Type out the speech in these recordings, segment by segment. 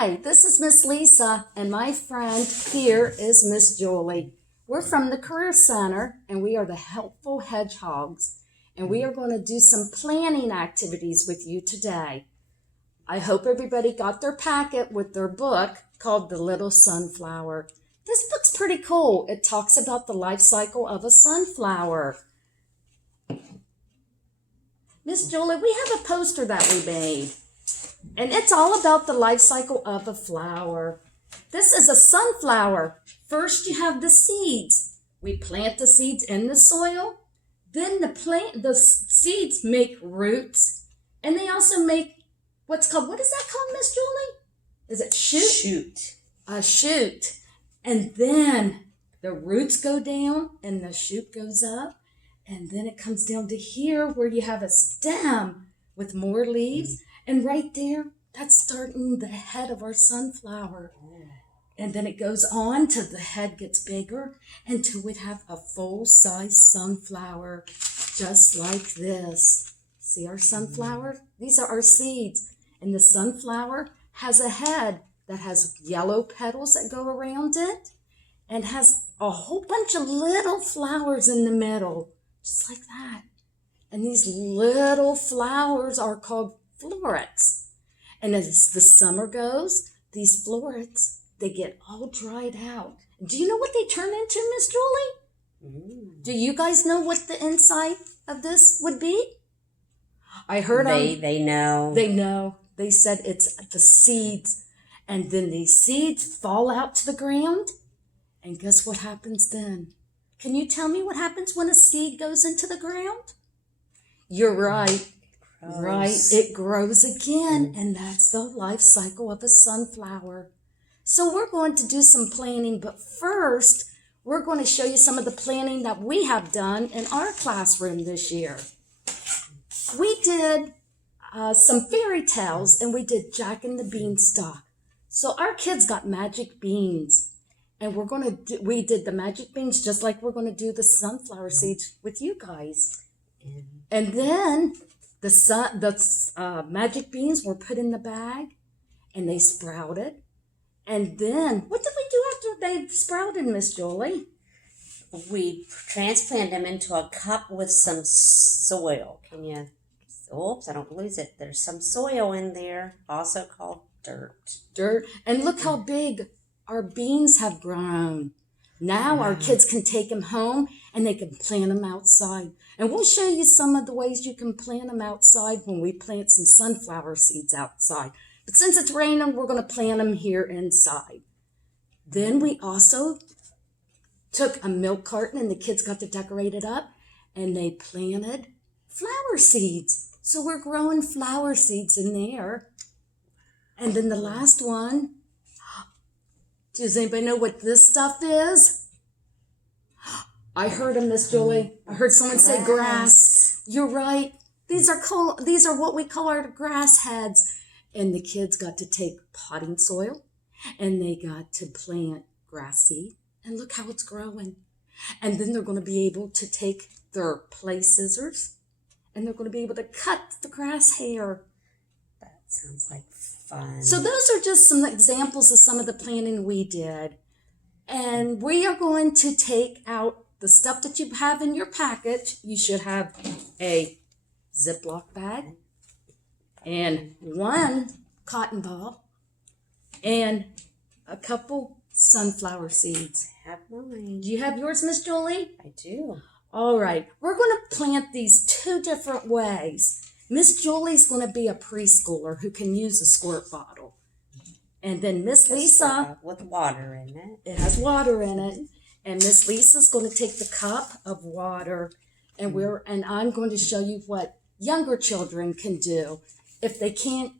Hi, this is Miss Lisa, and my friend here is Miss Julie. We're from the Career Center, and we are the Helpful Hedgehogs, and we are going to do some planning activities with you today. I hope everybody got their packet with their book called The Little Sunflower. This book's pretty cool. It talks about the life cycle of a sunflower. Miss Julie, we have a poster that we made. And it's all about the life cycle of a flower. This is a sunflower. First you have the seeds. We plant the seeds in the soil. Then the seeds make roots. And they also make what is that called, Miss Julie? Is it shoot? Shoot. A shoot. And then the roots go down and the shoot goes up. And then it comes down to here where you have a stem with more leaves. And right there, that's starting the head of our sunflower. And then it goes on till the head gets bigger until we have a full-size sunflower, just like this. See our sunflower? These are our seeds. And the sunflower has a head that has yellow petals that go around it and has a whole bunch of little flowers in the middle, just like that. And these little flowers are called florets. And as the summer goes, these florets, they get all dried out. Do you know what they turn into, Miss Julie? Do you guys know what the inside of this would be? I heard they know. They know. They said it's the seeds. And then these seeds fall out to the ground. And guess what happens then? Can you tell me what happens when a seed goes into the ground? You're right. Right, it grows again, and that's the life cycle of a sunflower. So we're going to do some planning, but first, we're going to show you some of the planning that we have done in our classroom this year. We did some fairy tales, and we did Jack and the Beanstalk. So our kids got magic beans, and we did the magic beans just like we're going to do the sunflower seeds with you guys. And then the magic beans were put in the bag and they sprouted. And then, what did we do after they sprouted, Miss Julie? We transplanted them into a cup with some soil. Oops, I don't lose it. There's some soil in there, also called dirt. Dirt. And look how big our beans have grown. Now our kids can take them home and they can plant them outside. And we'll show you some of the ways you can plant them outside when we plant some sunflower seeds outside. But since it's raining, we're going to plant them here inside. Then we also took a milk carton and the kids got to decorate it up and they planted flower seeds. So we're growing flower seeds in there. And then the last one, does anybody know what this stuff is? I heard them, Miss Julie. I heard someone say grass. You're right. These are what we call our grass heads. And the kids got to take potting soil and they got to plant grass seed. And look how it's growing. And then they're going to be able to take their play scissors and they're going to be able to cut the grass hair. That sounds like fun. So those are just some examples of some of the planning we did. And we are going to take out the stuff that you have in your package. You should have a Ziploc bag and one cotton ball and a couple sunflower seeds. I have mine. Do you have yours, Miss Julie? I do. All right. We're going to plant these two different ways. Miss Julie's going to be a preschooler who can use a squirt bottle. And then Miss Lisa, with water in it. It has water in it. And Miss Lisa's going to take the cup of water and I'm going to show you what younger children can do. If they can't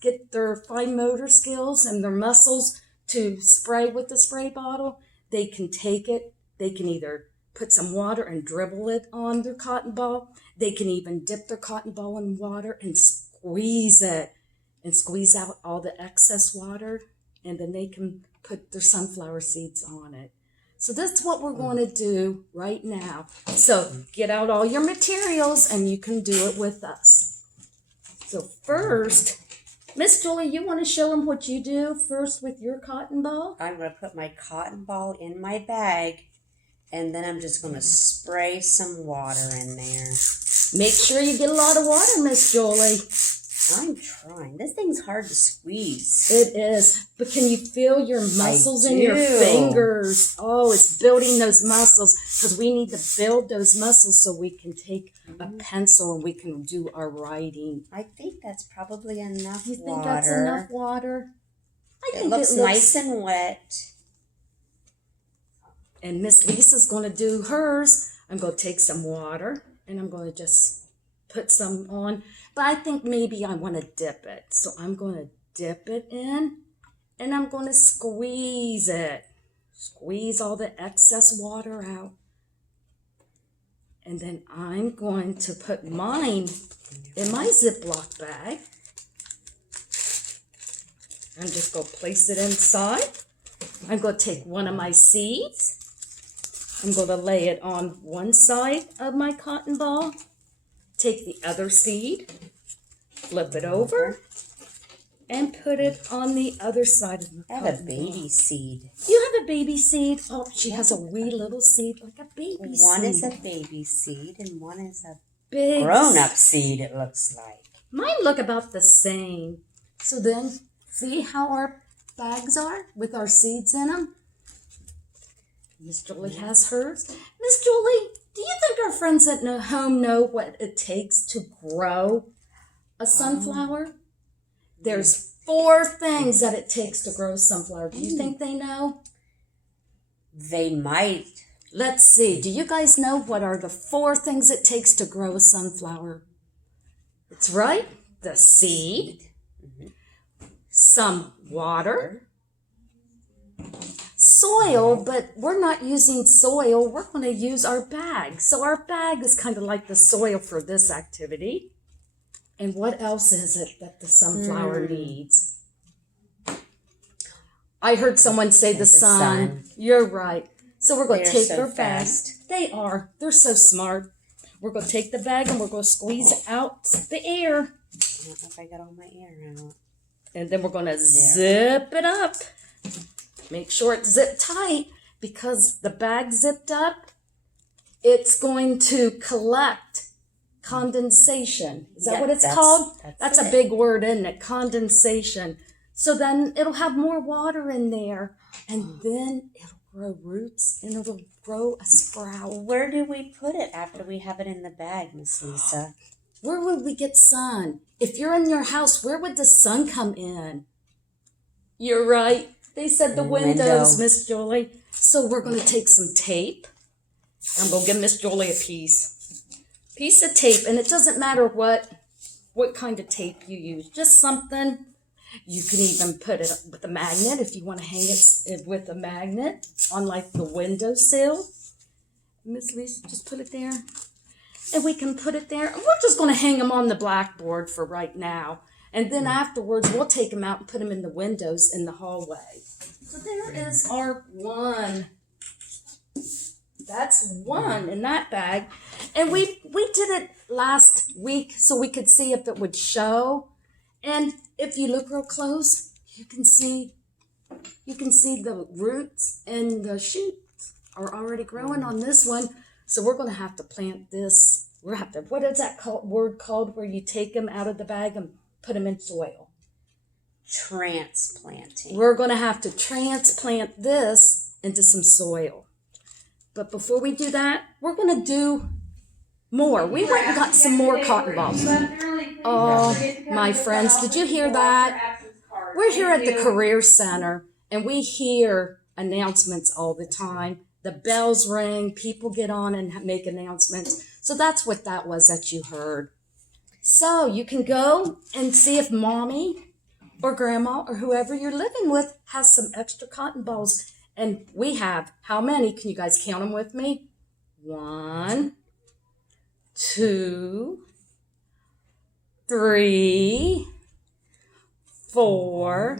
get their fine motor skills and their muscles to spray with the spray bottle, they can take it. They can either put some water and dribble it on their cotton ball. They can even dip their cotton ball in water and squeeze it and squeeze out all the excess water. And then they can put their sunflower seeds on it. So that's what we're going to do right now. So get out all your materials and you can do it with us. So first, Miss Julie, you want to show them what you do first with your cotton ball? I'm going to put my cotton ball in my bag, and then I'm just going to spray some water in there. Make sure you get a lot of water, Miss Julie. I'm trying. This thing's hard to squeeze. It is. But can you feel your muscles in your do. fingers? Oh, it's building those muscles because we need to build those muscles so we can take a pencil and we can do our writing. I think that's probably enough You think water. that's enough water? I It think looks nice and wet. And Miss Lisa's going to do hers. I'm going to take some water and I'm going to just put some on. But I think maybe I want to dip it. So I'm going to dip it in and I'm going to squeeze it. Squeeze all the excess water out. And then I'm going to put mine in my Ziploc bag. I'm just going to place it inside. I'm going to take one of my seeds. I'm going to lay it on one side of my cotton ball. Take the other seed, flip it over, and put it on the other side of the I have a baby seed. You have a baby seed? Oh, she has a wee little seed, like a baby seed. One is a baby seed and one is a big grown-up seed, it looks like. Mine look about the same. So then, see how our bags are with our seeds in them? Miss Julie has hers. Miss Julie, do you think our friends at home know what it takes to grow a sunflower? There's 4 things that it takes to grow a sunflower. Do you think they know? They might. Let's see. Do you guys know what are the 4 things it takes to grow a sunflower? It's right. The seed, some water, soil, but we're not using soil. We're going to use our bag. So our bag is kind of like the soil for this activity. And what else is it that the sunflower needs? I heard someone say the sun. You're right. So we're going to take our bag. They are. They're so smart. We're going to take the bag and we're going to squeeze out the air. I don't know if I got all my air out. And then we're going to zip it up. Make sure it's zipped tight because the bag zipped up, it's going to collect condensation. Is that what it's called? That's a big word, isn't it? Condensation. So then it'll have more water in there and then it'll grow roots and it'll grow a sprout. Where do we put it after we have it in the bag, Miss Lisa? Where would we get sun? If you're in your house, where would the sun come in? You're right. They said the windows, Miss Julie. So we're going to take some tape. I'm going to give Miss Julie a piece of tape. And it doesn't matter what kind of tape you use. Just something. You can even put it with a magnet if you want to hang it with a magnet on like the windowsill. Miss Lisa, just put it there. And we can put it there. And we're just going to hang them on the blackboard for right now. And then afterwards, we'll take them out and put them in the windows in the hallway. So there is our one. That's one in that bag. And we did it last week so we could see if it would show. And if you look real close, you can see the roots and the shoots are already growing on this one. So we're going to have to plant this. What is that word called where you take them out of the bag and put them in soil? Transplanting. We're going to have to transplant this into some soil. But before we do that, we're going to do more. We went and got some more cotton balls. Oh, my friends, did you hear that? We're here at the Career Center, and we hear announcements all the time. The bells ring, people get on and make announcements. So that's what that was that you heard. So you can go and see if mommy or grandma or whoever you're living with has some extra cotton balls. And we have, how many? Can you guys count them with me? 1, 2, 3, 4,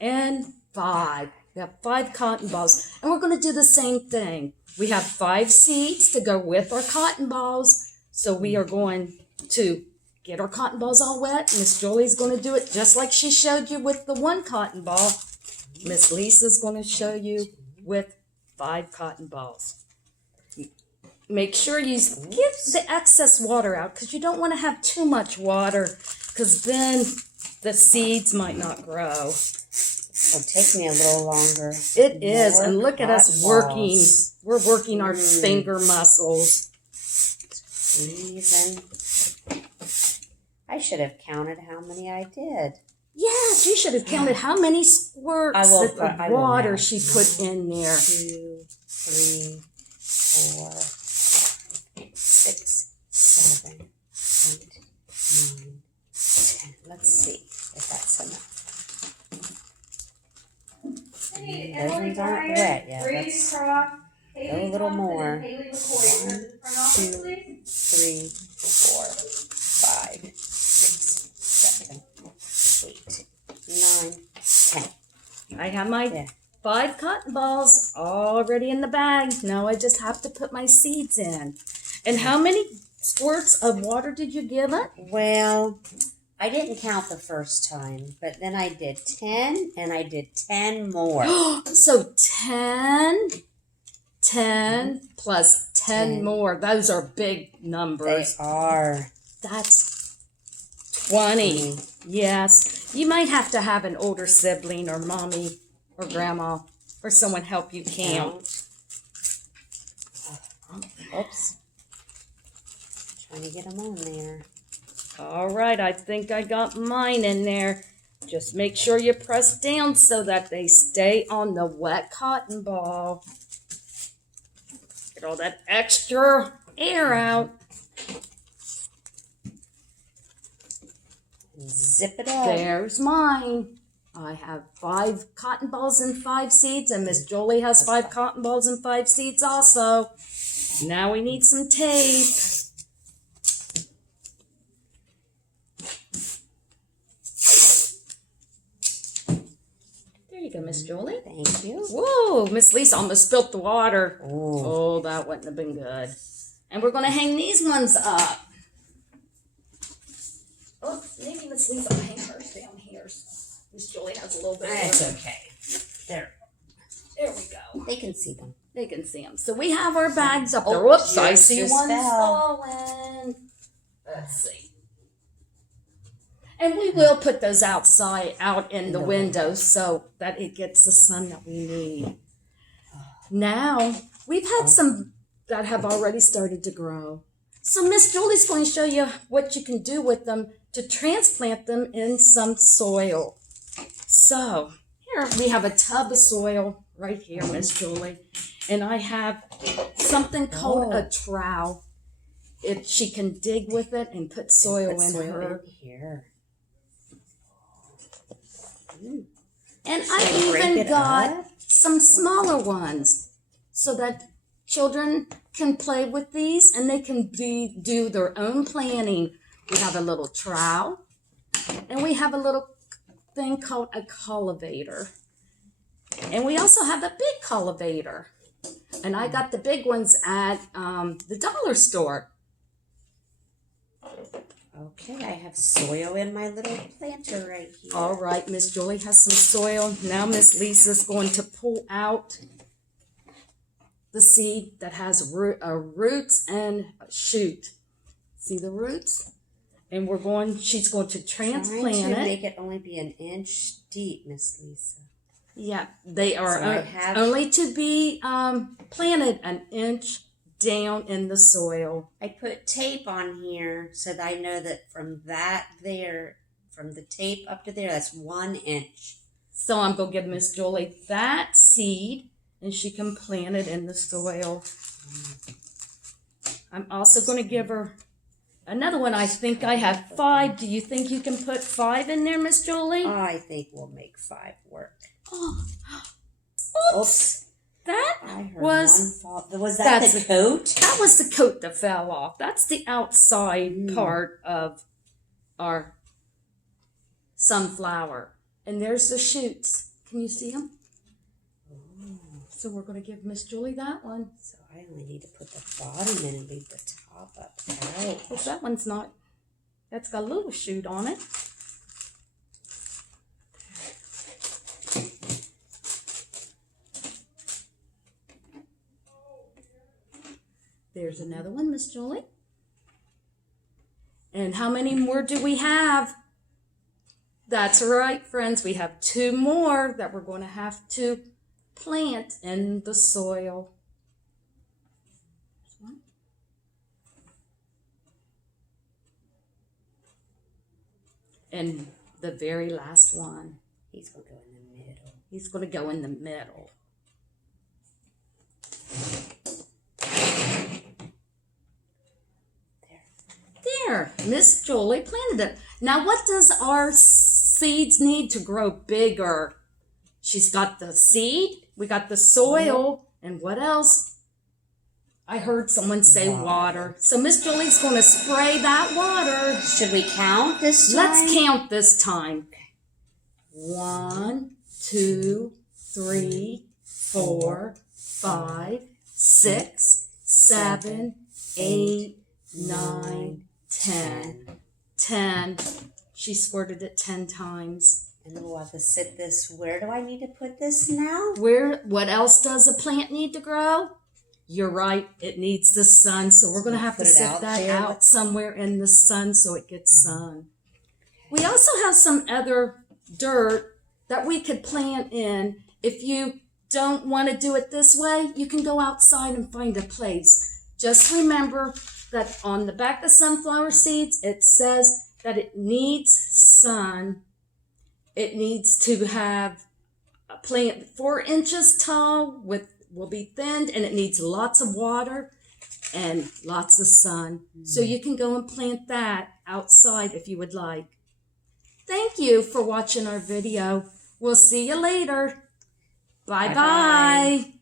and 5. We have 5 cotton balls. And we're going to do the same thing. We have 5 seeds to go with our cotton balls. So we are going to get our cotton balls all wet. Miss Julie's going to do it just like she showed you with the 1 cotton ball. Miss Lisa's going to show you with 5 cotton balls. Make sure you get the excess water out because you don't want to have too much water because then the seeds might not grow. It'll take me a little longer. It is, More and look at us cotton working. balls. We're working our finger muscles. Even. I should have counted how many I did. Yes, you should have counted how many squirts I will of I will water now. she put in there. 2, 3, 4, 6, 7, 8, 9, 10. Let's see if that's enough. Those ones aren't wet yet. Let's go a little more. 1, 2, 3, 4, 5, 6, 7, 8, 9, 10. I have my Yeah. 5 cotton balls already in the bag. Now I just have to put my seeds in. And how many squirts of water did you give it? Well, I didn't count the first time, but then I did 10 and I did 10 more. So 10, 10 plus 10 10. more. Those are big They numbers. are. That's 20. Yes. You might have to have an older sibling or mommy or grandma or someone help you count. Oops. Trying to get them on there. All right, I think I got mine in there. Just make sure you press down so that they stay on the wet cotton ball. Get all that extra air out. Zip it up. There's mine. I have 5 cotton balls and 5 seeds, and Miss Jolie has 5 cotton balls and 5 seeds also. Now we need some tape. There you go, Miss Jolie. Thank you. Whoa, Miss Lisa almost spilt the water. Ooh. Oh, that wouldn't have been good. And we're going to hang these ones up. Oh, maybe Miss Lisa will hang hers down here. Miss Jolie has a little bit That's of okay. There. There we go. They can see them. They can see them. So we have our bags up Oh, there. Whoops, I yours see just one fell. falling. Let's see. And we will put those outside, out in the window so that it gets the sun that we need. Now, we've had some that have already started to grow. So Miss Julie's going to show you what you can do with them to transplant them in some soil. So, here we have a tub of soil right here, Miss Julie. And I have something called a trowel. If she can dig with it and put soil Put in soil her. in here. And Should I I break even it got up? some smaller ones so that children can play with these and they can do their own planting. We have a little trowel and we have a little thing called a cultivator. And we also have a big cultivator. And I got the big ones at the dollar store. Okay, I have soil in my little planter right here. All right, Miss Julie has some soil. Now Miss Lisa's going to pull out the seed that has roots and a shoot. See the roots? And she's going to transplant Trying to it. make it only be an inch deep, Miss Lisa. Yeah, they are So I have- only to be planted an inch down in the soil. I put tape on here so that I know that from the tape up to there, that's 1 inch. So I'm going to give Miss Julie that seed and she can plant it in the soil. I'm also going to give her another one. I think I have 5. Do you think you can put 5 in there, Miss Julie? I think we'll make 5 work. Oh. Oops. That I heard was one fall. Was that that's the coat? that was the coat that fell off. That's the outside part of our sunflower. And there's the shoots. Can you see them? So we're going to give Miss Julie that one. So I only need to put the bottom in and leave the top up out. Well, that one's not That's got a little shoot on it. There's another one, Miss Julie. And how many more do we have? That's right, friends. We have 2 more that we're going to have to plant in the soil. And the very last one. He's going to go in the middle. He's going to go in the middle. There, Miss Julie planted it. Now, what does our seeds need to grow bigger? She's got the seed, we got the soil, and what else? I heard someone say water. So Miss Julie's going to spray that water. Should we count this time? Let's count this time. 1, 2, 3, 4, 5, 6, 7, 8, 9, 10. 10. She squirted it 10 times. And we'll have to sit this. Where do I need to put this now? What else does a plant need to grow? You're right, it needs the sun. So we're going to have to sit that out somewhere in the sun so it gets sun. We also have some other dirt that we could plant in. If you don't want to do it this way, you can go outside and find a place. Just remember that on the back of sunflower seeds, it says that it needs sun. It needs to have a plant 4 inches tall, will be thinned, and it needs lots of water and lots of sun. So you can go and plant that outside if you would like. Thank you for watching our video. We'll see you later. Bye-bye.